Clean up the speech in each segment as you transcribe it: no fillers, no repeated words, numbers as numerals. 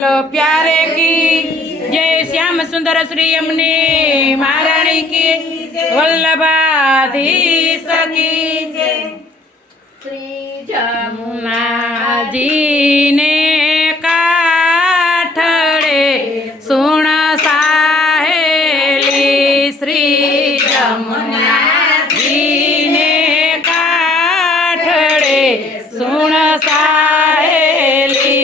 प्यारे की जय श्याम सुंदर श्री यमुने महारानी की वल्लभाधीश की जय। श्री जमुना जी ने काठड़े सुण साहेली श्री जमुना जी ने काठड़े सुण साहेली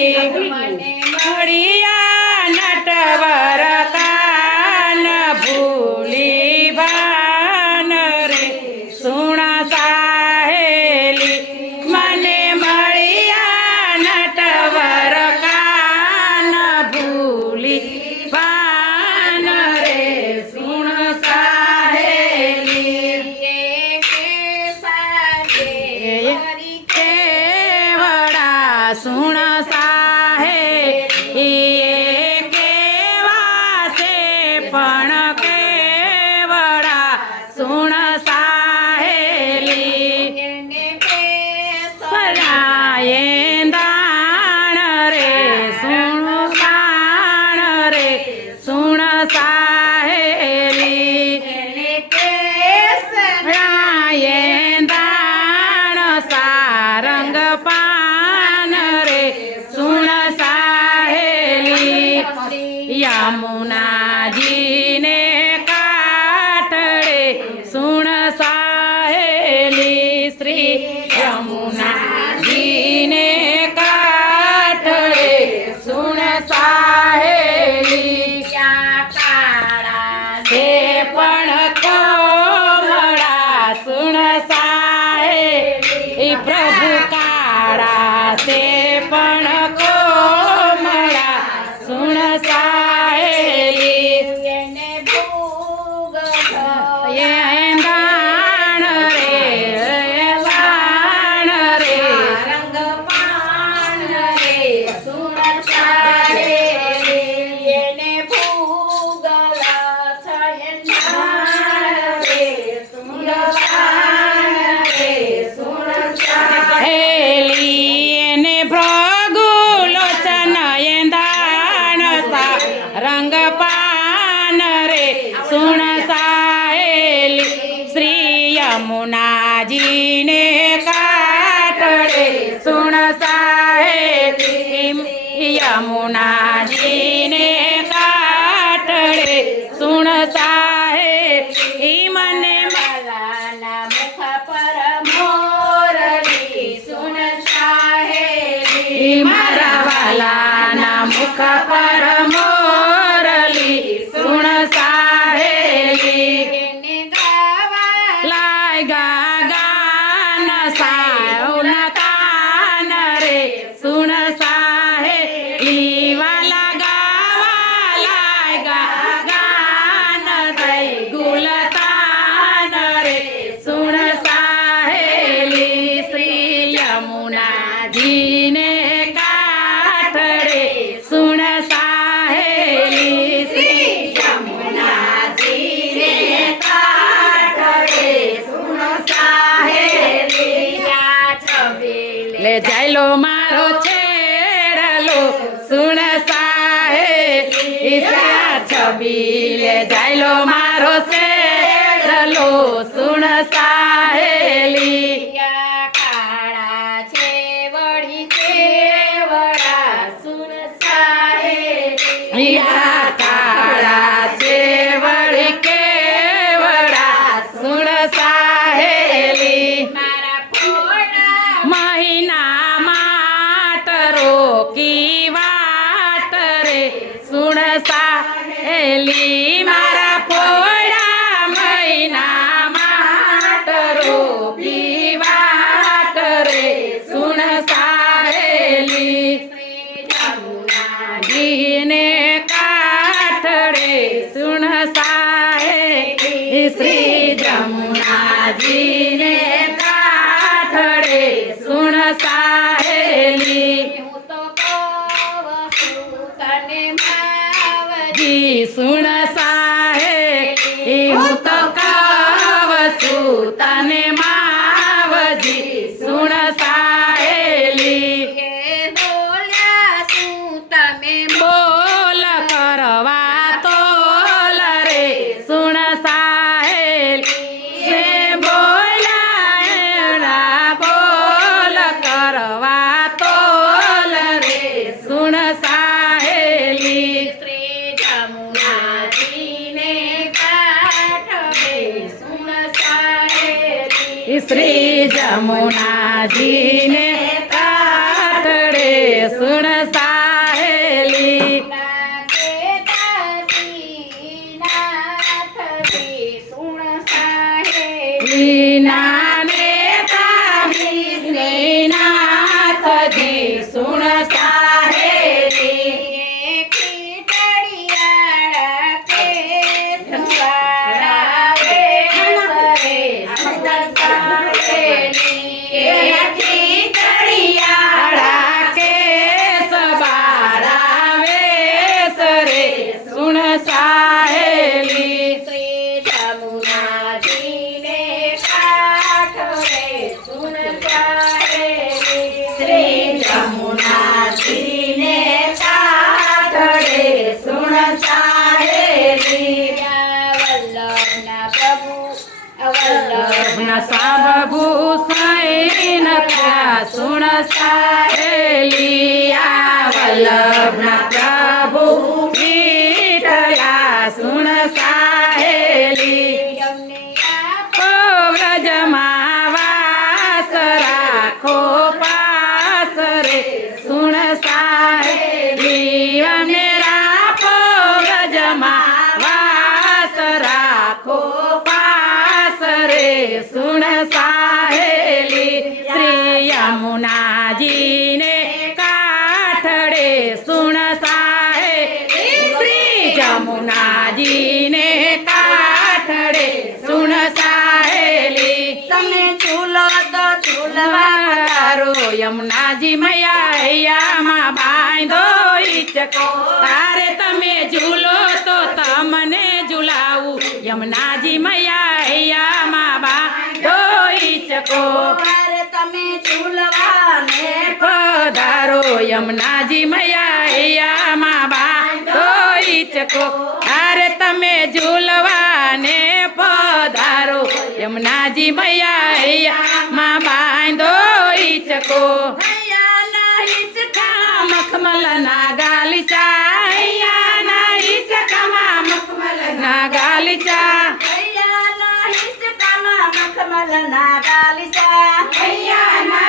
नटवर कान भूली भान रे सुण साहेली मने मळिया नटवर कान भूली भान रे सुण साहेली केवड़ा सुण पण केवड़ा सुण साहेली सलाये दाण रे सुण बाण रे सुण साहेली सलाये दाण सारंग पान रे सुण साहेली यमुना जी ने काठड़े सुण साहेली श्री यमुना जी ने काठड़े सुण साहेली काड़ा से पण कोमड़ा सुण साहेली प्रभु काड़ा से पण कोमड़ा सुण साहेली रंग पान रे सुण साहेली श्री यमुना जी ने काठड़े सुण साहेली यमुना जी ने काठड़े सुण साहेली मने मलाना मुख पर मोरली सुण साहेली मारा वाला ना मुख पर मोरली सुण साहेली लाय गा गान साउन कान रे सुण साहेली वाला गावा लाय गा गान दई गुलतान रे सुण साहेली श्री यमुना जी ने काठड़े सुण साहेली श्री यमुना जी ने काठड़े सुण साहेली ले जायलो मारो छेड़लो सुण साहेली छबी ले जायलो मारो छेड़लो सुण साहेली काड़ा से बड़ी केवड़ा सुण साहेली महीना माटरो की वाट रे सुण साहेली मारा फोड़ा महीना माटरो की वाट रे सुण साहेली जी ने काठड़े सुण साहेली श्री यमुना जी ने काठड़े सुण साहेली जी सुण साहेली हूँ तो कहवसु तने मावजी सुण साहेली बोल्या तू तमे શ્રી જમુનાજીને કાઠડે સુણ સાહેલી નાને તામીને નાથજી સુણ સાહેલી સાબુ સૈન થયા સુણ સાહેલી આ વલ્લભના પ્રભુ વિઠયા સુણ સાહેલી વ્રજમાં વાસ રાખો પાસ રે સુણ સાહેલી અને રાખો વ્રજમાં વાસ રાખો સુણ સાહેલી શ્રી યમુનાજીને કાઠડે સુણ સાહેલી શ્રી યમુનાજીને કાઠડે સુણ સાહેલી તમે ઝૂલો તો ઝૂલવા યમુનાજી મૈયામાં બાંધો ઈચકો તારે તમે ઝૂલો તો તમને ઝુલાવું યમુનાજી મૈયામાં બાંધો ઈચકો અરે તમે ઝૂલવાને પધારો યમુનાજી મૈયામાં બાંધો ઈચકો અરે તમે ઝૂલવાને પધારો યમુનાજી મૈયામાં બાંધો ઈચકો મખમલ ના ગાલીચા મખમલ ના ગાલીચા મખમલ ના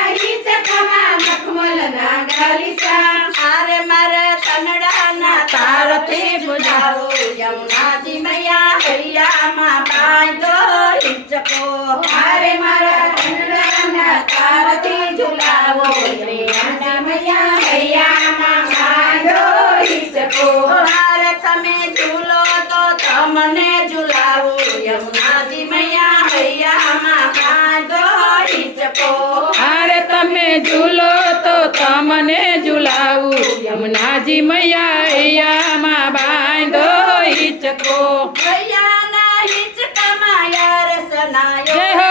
ગાલીચા મખમલ ના ગાલીચા અરે મારે તનડાના તારથી બુજાવો યમુનાજી મૈયા હૈયામાં બાંધો ઈચકો અરે મારા તનડાના તારથી ઝુલાવો યમુનાજી મૈયા હૈયામાં બાંધો ઈચકો અરે તમે ઝૂલો તો તમને ઝુલાવો યમુનાજી મૈયા હૈયામાં બાંધો ઈચકો અરે તમે ઝૂલો તો તમને ઝુલાવું યમુનાજી મૈયામાં બાંધો ઈચકો હૈયાના હિચકામાં યાર સનાયો જય હો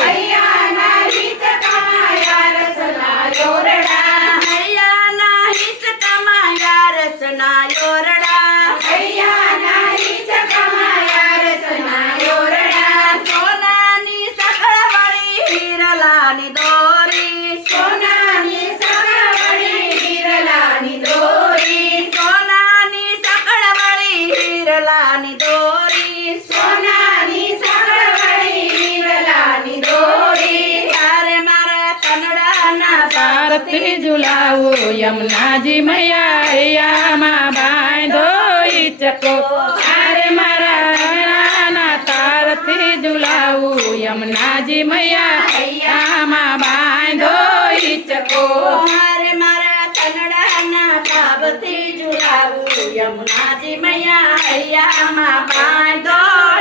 હૈયાના હિચકામાં યાર સનાયો રડા હૈયાના હિચકામાં યાર સનાયો રડા હૈયાના હિચકામાં યાર સનાયો રડા સોનાની સકળવળી હીરલાની દોરી સોનાની સગવડી હિરલાની દોરી સોનાની સકળવળી હીરલાની દોરી સોનાની સગવડી હિરલાની દોરી તારે મારા કનડાના તારથી ઝુલાવું યમુનાજી મૈયામાં બાંધો ઈચકો અરે મારા તારથી ઝુલાવું યમુનાજી મૈયામાં બાંધો ઈચકો મારે મારા કનડાના પાપથી ઝુલાવું યમુનાજી મૈયા હૈયામાં બાંધો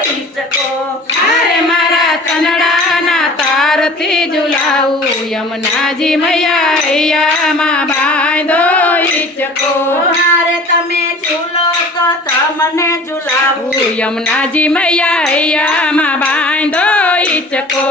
ઈચકો અરે મારા તનડાના તારથી ઝુલાવું યમુનાજી મૈયામાં બાંધો ઈચકો મારે તમે ઝૂલો તો તમને ઝુલાવું યમુનાજી મૈયામાં બાંધો ઈચકો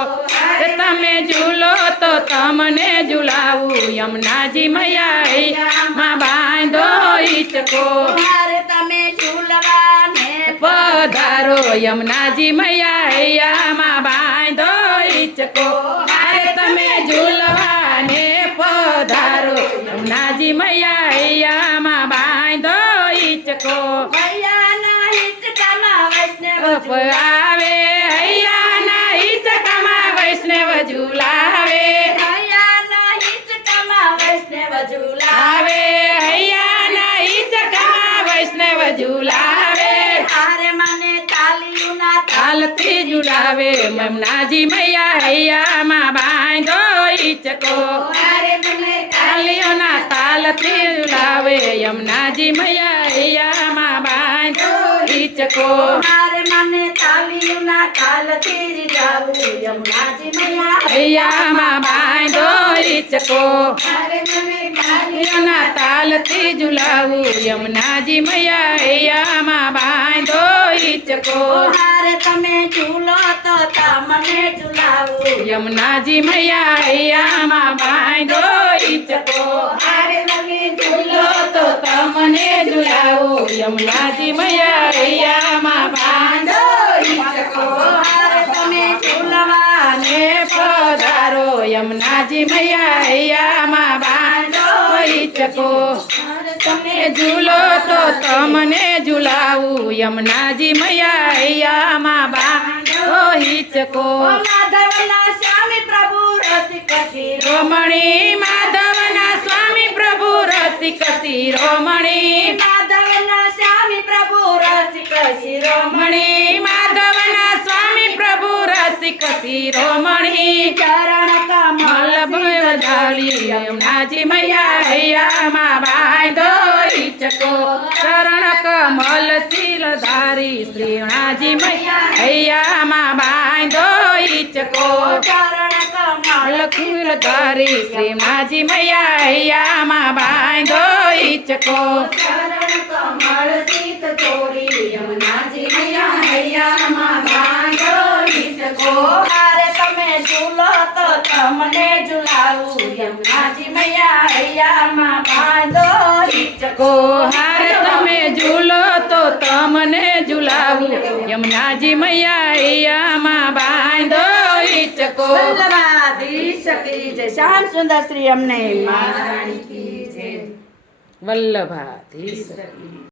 તમે ઝૂલો તો તમને ઝુલાવું યમુનાજી મૈયામાં બાંધો ઈચકો મારે તમે ઝૂલવાને પધારો યમુનાજી મૈયામાં બાંધો ઈચકો અરે તમે ઝૂલવાને પધારો યમુનાજી મૈયામાં બાંધો ઈચકો હૈયાના હિચકામાં વૈષ્ણવ આવે હૈયાના ઈચકામાં વૈષ્ણવ ઝુલાવે યમુનાજી મૈયા હૈયામાં બાંધો ઈચકો મારે મને તાલીઓના તાલથી ઝુલાવે યમુનાજી મૈયા હૈયામાં બાંધો ઈચકો મારે મને તાલીઓના તાલથી ઝુલાવું યમુનાજી મૈયા હૈયામાં બાંધો ઈચકો મારે મને તાલીઓના તાલથી ઝુલાવું યમુનાજી મૈયા હૈયામાં બાંધો ઈચકો હારે તમે ઝૂલો તો તમને ઝુલાવું યમુનાજી મૈયા હૈયામાં બાંધો ઈચકો હારે તમે ઝૂલો તો તમને ઝુલાવો યમુનાજી મૈયા હૈયામાં બાંધો ઈચકો હારે તમે ઝૂલવાને ને પધારો યમુનાજી મૈયા હૈયામાં બાંધો ઈચકો તમે ઝૂલો તો તમને ઝુલાવું યમુનાજી મૈયા હૈયામાં બાંધો ઈચકો માધવના સ્વામી પ્રભુ રસિક શિરો રોમણી માધવના સ્વામી પ્રભુ રસિક શિરોમણી માધવના સ્વામી પ્રભુ રસિક શિરો મણી માધવના સ્વામી પ્રભુ રસિક શિરોમણી ચરણ કમલ મલ વધારી યમુનાજી મૈયા હૈયામાં બાંધો ઈચકો ચરણ કમલ શીલધારી શ્રીનાજી મૈયા હૈયામાં બાંધો ઈચકો ચરણ કમલ લખુલધારી શ્રીનાજી મૈયા હૈયામાં બાંધો ઈચકો ચરણ કમળ સીત ચોરી યમુનાજી મૈયા હૈયામાં બાંધો ઈચકો હારે તમે ઝૂલો તો તમને ઝુલાવું યમુનાજી મૈયા હૈયામાં બાંધો ઈચકો હારે તમે ઝૂલો તો તમને ઝુલાવું યમુનાજી મૈયા હૈયામાં બાંધો ઈચકો વલ્લભાધીશ કી જય શ્યામ સુંદર શ્રી અમને મહારાણી કી જય વલ્લભાધીશ